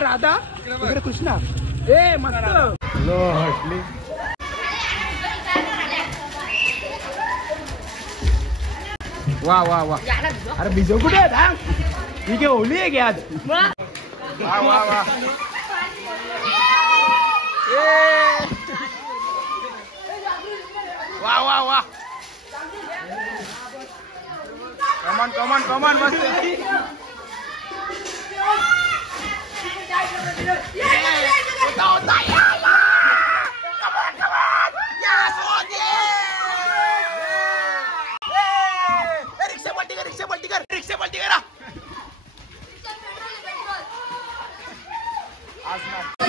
राधा इकडे कृष्णा ए मस्त लो हटली वा वा वा अरे बिजो कुठे आहे ठीक आहे होली आहे की आज वा वा वा वा वा वा कमान कमान कमान मस्त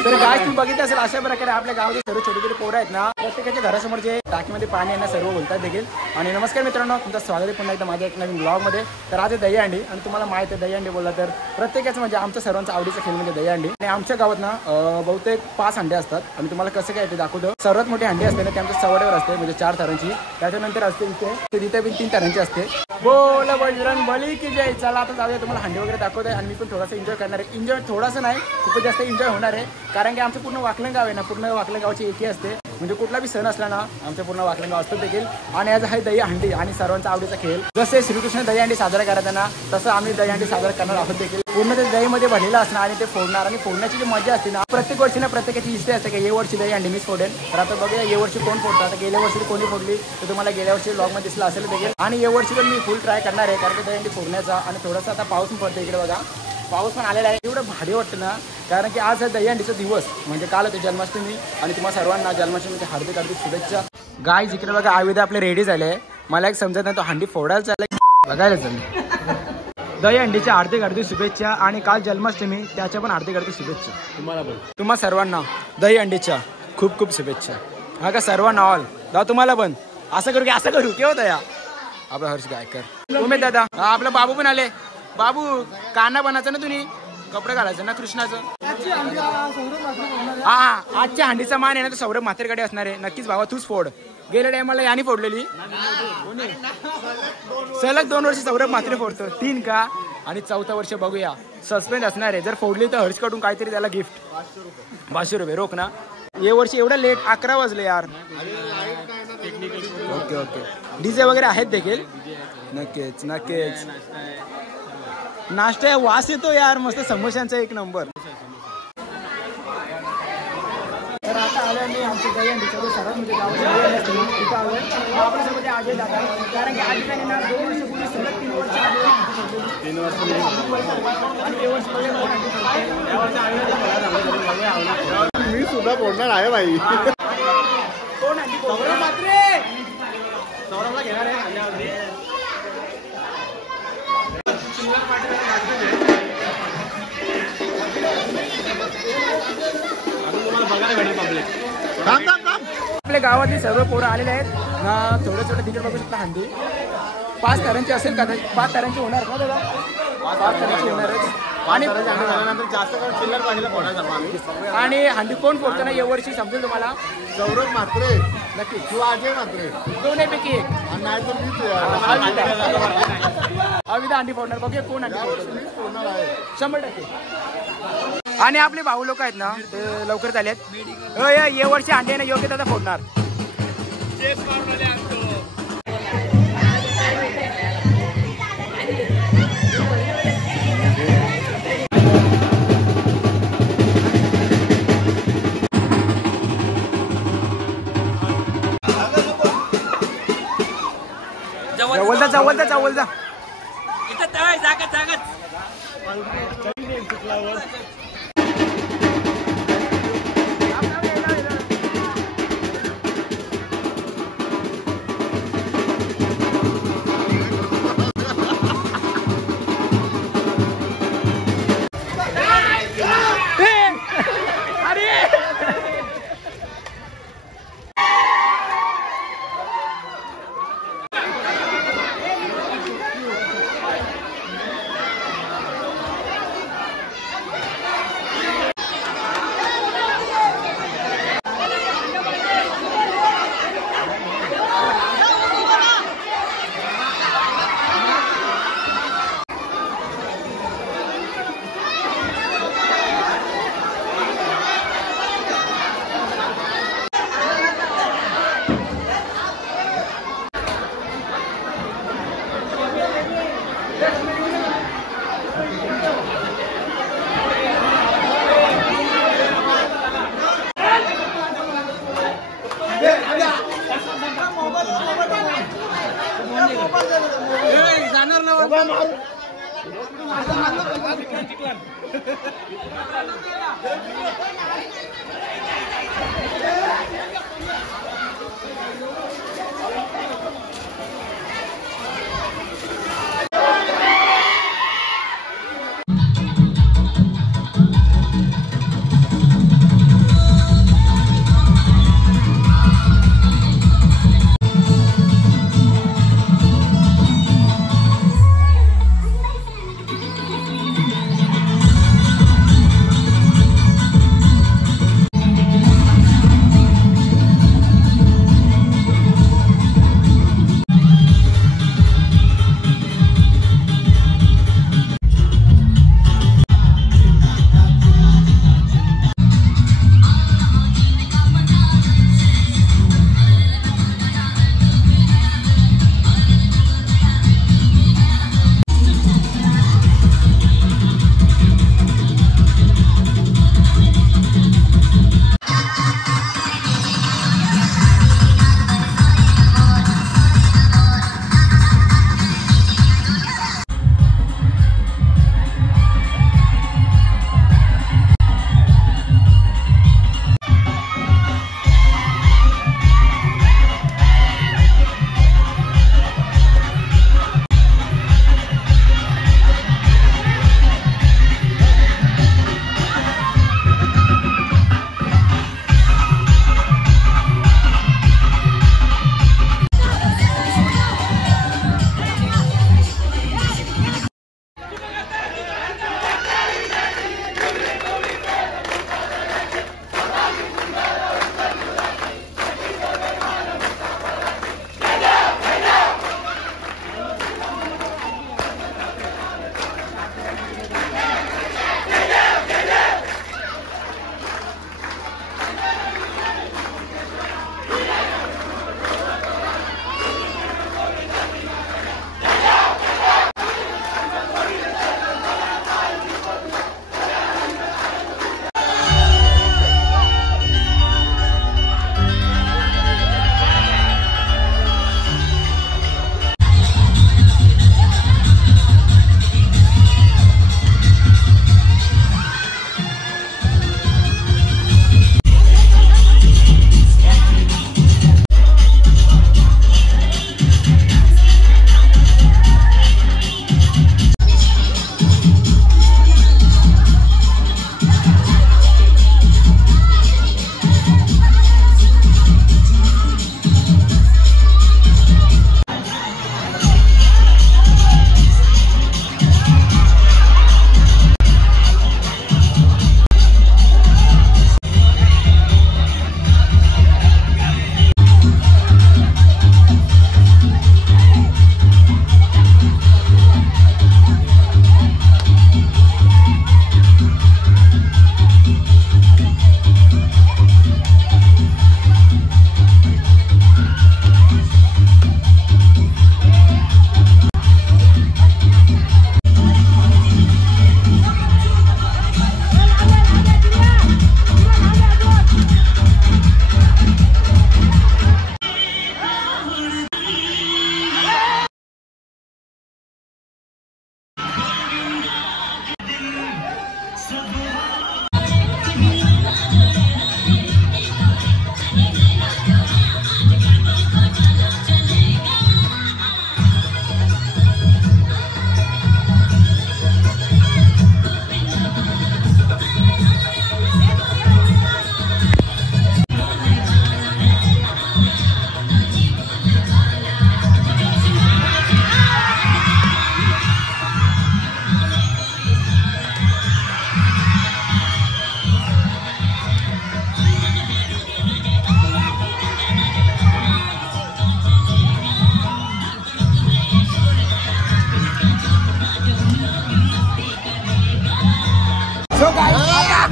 तर काय तुम्ही बघितलं असेल अशा प्रकारे आपल्या गावातील सर्व छोटे छोटे पोरं आहेत ना प्रत्येकाच्या घरासमोर जे टाकीमध्ये पाणी आहे ना सर्व बोलतात देखील. आणि नमस्कार मित्रांनो, तुमचं स्वागत आहे पुन्हा एकदा माझ्या एक नवीन ब्लॉगमध्ये. तर आज आहे दहीहंडी आणि तुम्हाला माहिती आहे दहीहंडी बोलला तर प्रत्येकाचं म्हणजे आमच्या सर्वांचा आवडीचा खेळ म्हणजे दहीहंडी. आणि आमच्या गावात ना बहुतेक 5 हंडे असतात आणि तुम्हाला कसं काय ते दाखवतो. सर्वात मोठी हंडी असते ना ते आमच्या सवड्यावर असते म्हणजे 4 थरांची. त्याच्यानंतर असते तिथे 3 थरांची असते. बोल बजरंग बली की जय. चला आता जाऊया, तुम्हाला हंडी वगैरे दाखवत आहे आणि मी पण थोडासा एन्जॉय करणार आहे. एन्जॉय थोडासा नाही खूपच जास्त एन्जॉय होणार आहे कारण की आमचं पूर्ण वाकलन गाव आहे ना, पूर्ण वाकलन गावाची एकी असते म्हणजे कुठला बी सण असला ना आमच्या पूर्ण वाकलन गाव असतो देखील. आणि आज आहे दहीहंडी आणि सर्वांचा आवडीचा खेळ. जसे श्रीकृष्ण दहीहंडी साजरा करत ना तसं आम्ही दहीहंडी साजरा करणार आहोत देखील. पूर्ण ते दहीमध्ये भरलेलं असणार आणि ते फोडणार आणि फोडण्याची जी मजा असते ना प्रत्येक वर्षी ना प्रत्येकाची इच्छा असते की या वर्षी दहीहंडी मीच फोडेल. तर आता बघूया या वर्षी कोण फोडतं. आता गेल्या वर्षी कोणी फोडली तर तुम्हाला गेल्या वर्षी ब्लॉगमध्ये दिसलं असेल देखील. आणि या वर्षी पण मी फुल ट्राय करणार आहे कारण की दहीहंडी फोडण्याचा. आणि थोडासा आता पाऊस पण पडतो इकडे बघा, पाऊस पण आलेला आहे. एवढं भारी वाटतं ना कारण की आज आहे दहीहंडीचा दिवस म्हणजे काल होते जन्माष्टमी. आणि तुम्हाला सर्वांना जन्माष्टमीच्या हार्दिक हार्दिक शुभेच्छा. गाय जिकडे बघा आयुध आपले रेडी झाले आहे. मला एक समजत नाही तो हंडी फोडायला चाललाय बघायला चालले. दहीहंडीच्या हार्दिक हार्दिक शुभेच्छा. आणि काल जन्माष्टमी त्याच्या पण हार्दिक हार्दिक शुभेच्छा तुम्हाला पण. तुम्हा सर्वांना दहीहंडीच्या खूप खूप शुभेच्छा. हा का सर्वांना ऑल दाव तुम्हाला पण. असं करू की असं करू केव्हा या आपला हर्ष गायकर उमेद दादा आपला बाबू पण आले. बाबू काना बनायचं ना तुम्ही कपडे घालायचं ना कृष्णाचं. हा आजच्या हंडीचा मान आहे ना तो सौरभ म्हात्रेकडे असणार आहे. नक्कीच भावा तूच फोड. गेल्या टायमाला यानी फोडलेली सलग 2 वर्ष सौरभ म्हात्रे फोडतो 3 का. आणि 4था वर्ष बघूया सस्पेंड असणार आहे. जर फोडली तर हर्षकडून काहीतरी त्याला गिफ्ट 500 रुपये रोख ना. या वर्षी एवढं लेट 11 वाजले यार. ओके ओके डीजे वगैरे आहेत देखील. नक्कीच नक्कीच नाश्ता वास येतो यार मस्त समोशांचा एक नंबर. तर आता आलोय मी आमच्या दहीहंडीच्या सर्वात म्हणजे गावाच्या तिथं आलोय आपल्यासोबत आजी दादा कारण की आजी त्यांनी ना 2 वर्षापूर्वी सलग 3 वर्ष मी सुद्धा बोलणार आहे भाई. कोण हंडी सौरभ म्हात्रे सौरभला घेणार आहे. आपल्या गावातील सर्व पोरं आलेले आहेत ना. थोडे थोडे तिकीट बघू शकता. हंडी 5 थरांची असेल का 5 थरांची होणार का दादा. 5 थरांची होणारच. आणि जास्त करून चिल्लर पाहिजे फोडायचा. आणि हंडी कोण फोडतो ना या वर्षी समजेल तुम्हाला. सौरभ म्हात्रे नक्की किंवा अजय म्हात्रे दोन्हीपैकी एक. नाही तर मीच अविदा हंडी फोडणार. बघूया कोण हंडी फोडणार आहे 100%. आणि आपले भाऊ लोक आहेत ना ते लवकर आलेत. या वर्षी हंडी आहे ना योग्य दादा फोडणार. जवळ जा इथं जागत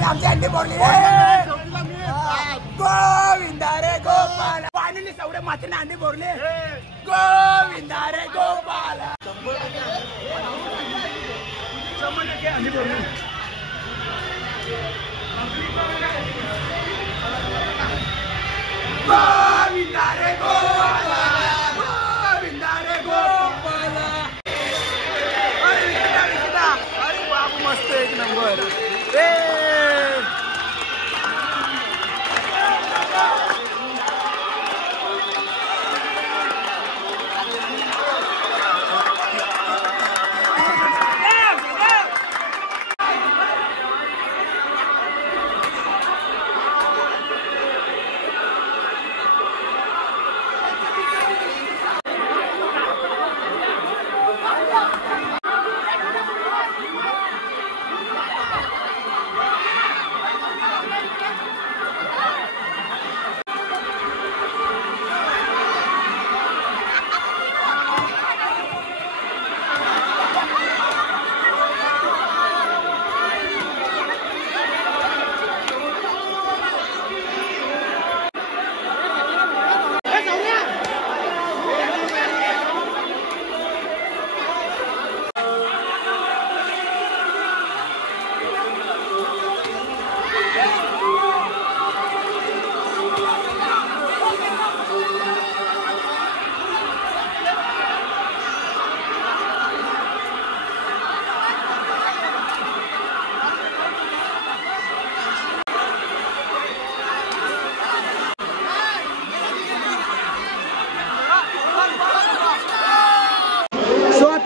आमची अंडी बोलली गोविंदा रे गोपाल पाणी सवडे मातीने अंडी बोलले गोविंदा रे गोपाल 100% अंडी बोलली गोविंदा रे गोपाल गोविंदा रे गोपाल अरे बाबू मस्त एक नंबर.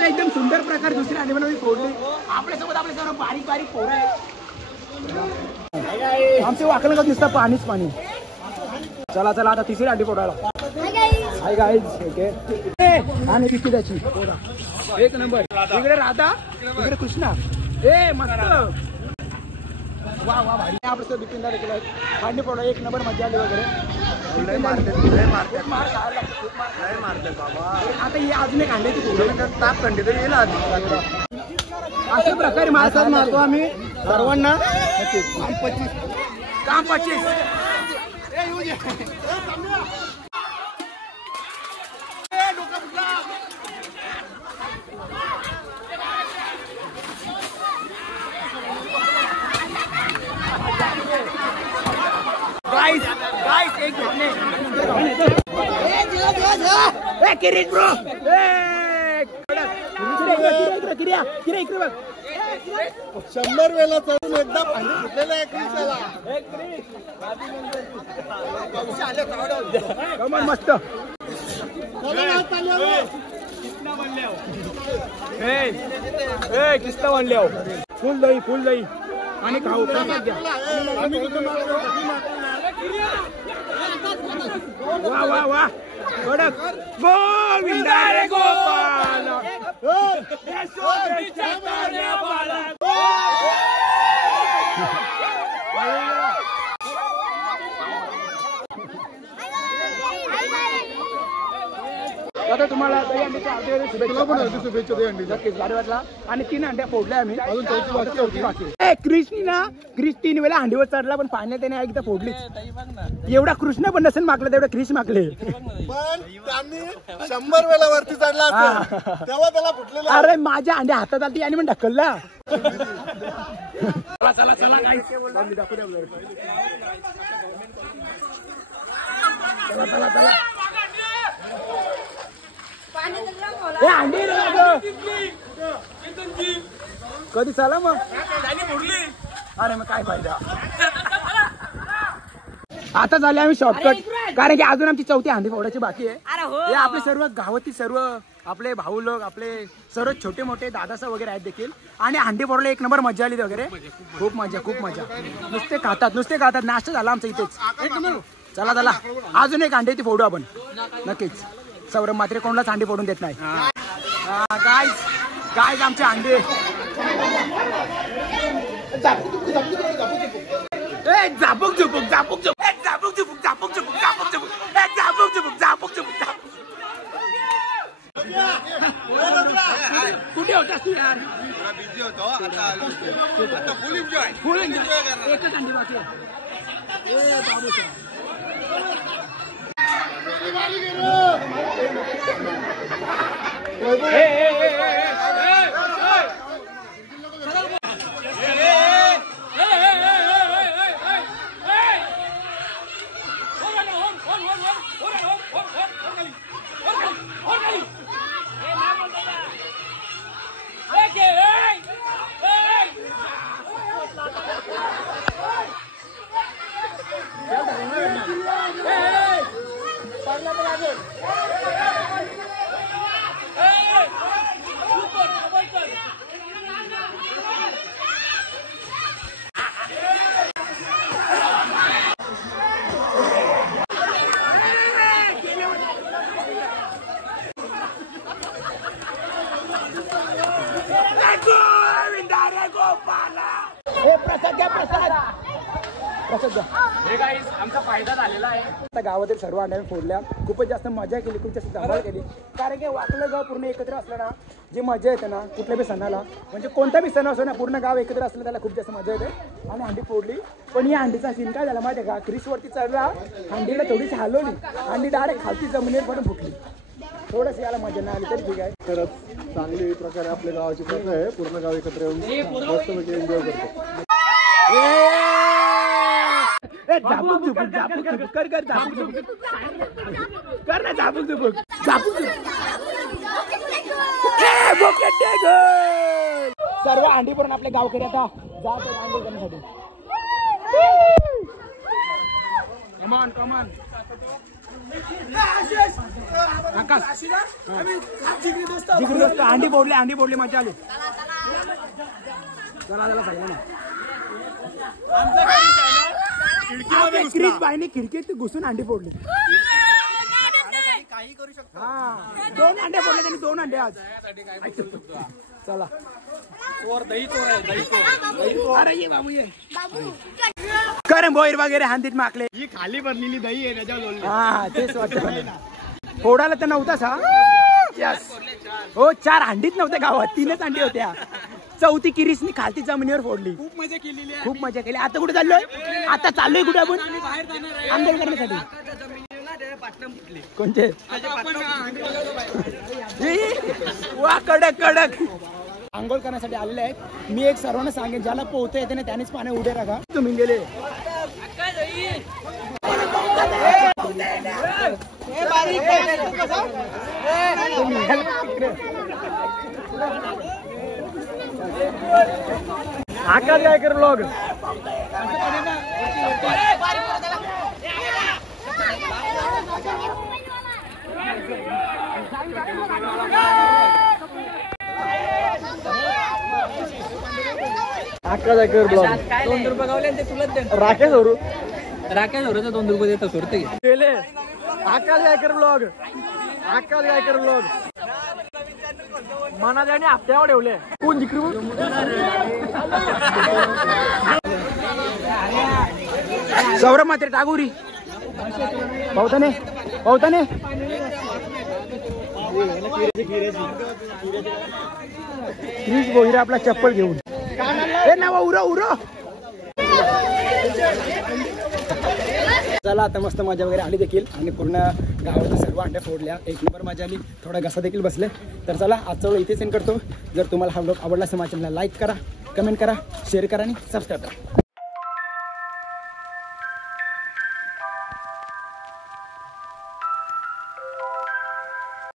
एकदम सुंदर प्रकार दुसऱ्या अंडीमध्ये फोडली. आपल्यासोबत आपले सर्व बारीक बारीक पोरं आहेत. आमचे वाकलं दिसतं पाणीच पाणी. चला चला आता तिसरी अंडी फोडायला. Hi guys. ओके आणि विकी त्याची एक नंबर. इकडे राधा इकडे कृष्णा. मस्त वा वा भाई. आपलं बिपिनदा देखील आहेत. अंडी फोडा एक नंबर मजा आली वगैरे. आता ही अजून एक अंड्याची फोडो ताप थंडी तरी येईल. अशा प्रकारे माणसात मारतो आम्ही सर्वांना. काम 25 गाइस गाइस एक घेतले. किरीट ब्रो. किरे इकडे बघ. 100 वेळा चढून एकदा पाणी घेतलेलं आहे क्रिसाला. मस्त. किस्ता बनल्या फुल दही आणि खाऊ. वा वा वा कडक गोविंद रे गोपाल. आता तुम्हाला दही अंड्याच्या शुभेच्छा. नक्कीच भारी वाटला. आणि 3 अंड्या फोडल्या आम्ही. अजून चौथी बाकी. क्रिश 3 वेळा अंडीवर चढला पण पाण्यात त्याने एकदा फोडलीच. एवढा कृष्ण पण नसेल मागला तेवढा क्रिश मागले. पण त्यांनी 100 वेळा वरती चढला तेव्हा त्याला फुटलेला. अरे माझ्या अंड्या हातात आली आणि पण ढकलला. चला चला चला चला चला. कधी चला मग. अरे मग काय फायदा. आता झाले आम्ही शॉर्टकट. कारण की अजून आमची चौथी हंडी फोडायची बाकी आहे. हे आपले सर्व गावातील सर्व आपले भाऊ लोक आपले सर्व छोटे मोठे दादासा वगैरे आहेत देखील. आणि हंडी फोडले एक नंबर मजा आली वगैरे. खूप मजा. नुसते खातात नाश्ता झाला आमचा इथेच. चला चला अजून एक अंडी ती फोडू आपण नक्कीच. सौरभ मात्र कोणालाच अंडी फोडून देत नाही. गाईज आमचे अंडे. झापूक कुठे होतास तू यार. बिझी होतो आता फुल एन्जॉय एकच अंडी बाकी. प्रसाद घ्या प्रसाद घ्या. हे गाईस आमचा फायदा झालेला आहे. आता गावातील सर्व अंड्या फोडल्या. खूपच जास्त मजा केली, खूप जास्त धमाल केली. कारण की वाकलं गाव पूर्ण एकत्र असलं ना, जी मजा येते ना कुठल्या बी सणाला, म्हणजे कोणता बी सण असो ना, पूर्ण गाव एकत्र असलं त्याला खूप जास्त मजा येते. आणि हंडी फोडली. पण या हंडीचा सीन काय झाला माहिती आहे का, क्रिसवरती चढला, हंडीला थोडीशी हलवली, हंडी डायरेक्ट खालती जमिनीवर पडून फुटली. थोडंसं याला मजा नाही आली तरी ठीक आहे. खरंच चांगली प्रकारे आपल्या गावाची प्रथा आहे. पूर्ण गाव एकत्र येऊन मस्तपैकी एन्जॉय करतो. झापूक झुपूक कर झापूक झुपूक कर ना, झापूक झुपूक सर्व अंडी भरून आपले गावकरी आता जात अंडी करण्यासाठी. कमान कमान जिगरी दोस्त अंडी फोडली मजा आली. चला सांगितलं ना क्रिस बाईने खिडकीत घुसून अंडी फोडली. काही करू शकतो. हा 2 अंडे फोडले त्यांनी, 2 अंडे आज. चला अरे ये बाबू ये करे बोईर वगैरे हांदीत माकले. ही खाली भरलेली दही आहे त्याच्यावर. हा तेच वाटतं. फोडायला तर नव्हताच हा. यस हो 4 अंडीच नव्हत्या गावात, 3च अंडी होत्या. 4थी किरीसनी खालती जमिनीवर फोडली. खूप मजा केलेली आहे. खूप मजा केली. आता कुठे चाललोय, आता चाललोय कुठे आपण बाहेर जाणार आहे. आंदोलन करण्यासाठी. कोणते वा कडक कडक आंघोळ करण्यासाठी आलेले आहेत. मी एक सर्वांना सांगेन, ज्याला पोहता येते ना त्यानेच पाणी उडे राहा. तुम्ही गेले आकाश काय कर ब्लॉग. आकाश काय कर ब्लॉग. 2 रुपये गावले ते तुलाच दे. राकेश होरू राकेश होतं 2 रुपये देतो सोडते. गेले. आकाश गायकर ब्लॉग. आकाश गायकर ब्लॉग मना त्याने हप्त्यावर ठेवले. कोण जिकरी सौरभ मात्र टागोरी पावताने क्रिस बोहिरा आपला चप्पल घेऊन नावा उरा चला. आता मस्त मजा वगैरे आली देखील आणि पूर्ण गावाच्या सर्व अंड्या फोडल्या. एक नंबर मजा आली. थोडा घसा देखील बसले. तर चला आजचा व्हिडिओ इथेच एंड करतो. जर तुम्हाला हा व्हिडिओ आवडला असेल माझ्या चॅनलला लाईक करा, कमेंट करा, शेअर करा आणि सबस्क्राईब करा.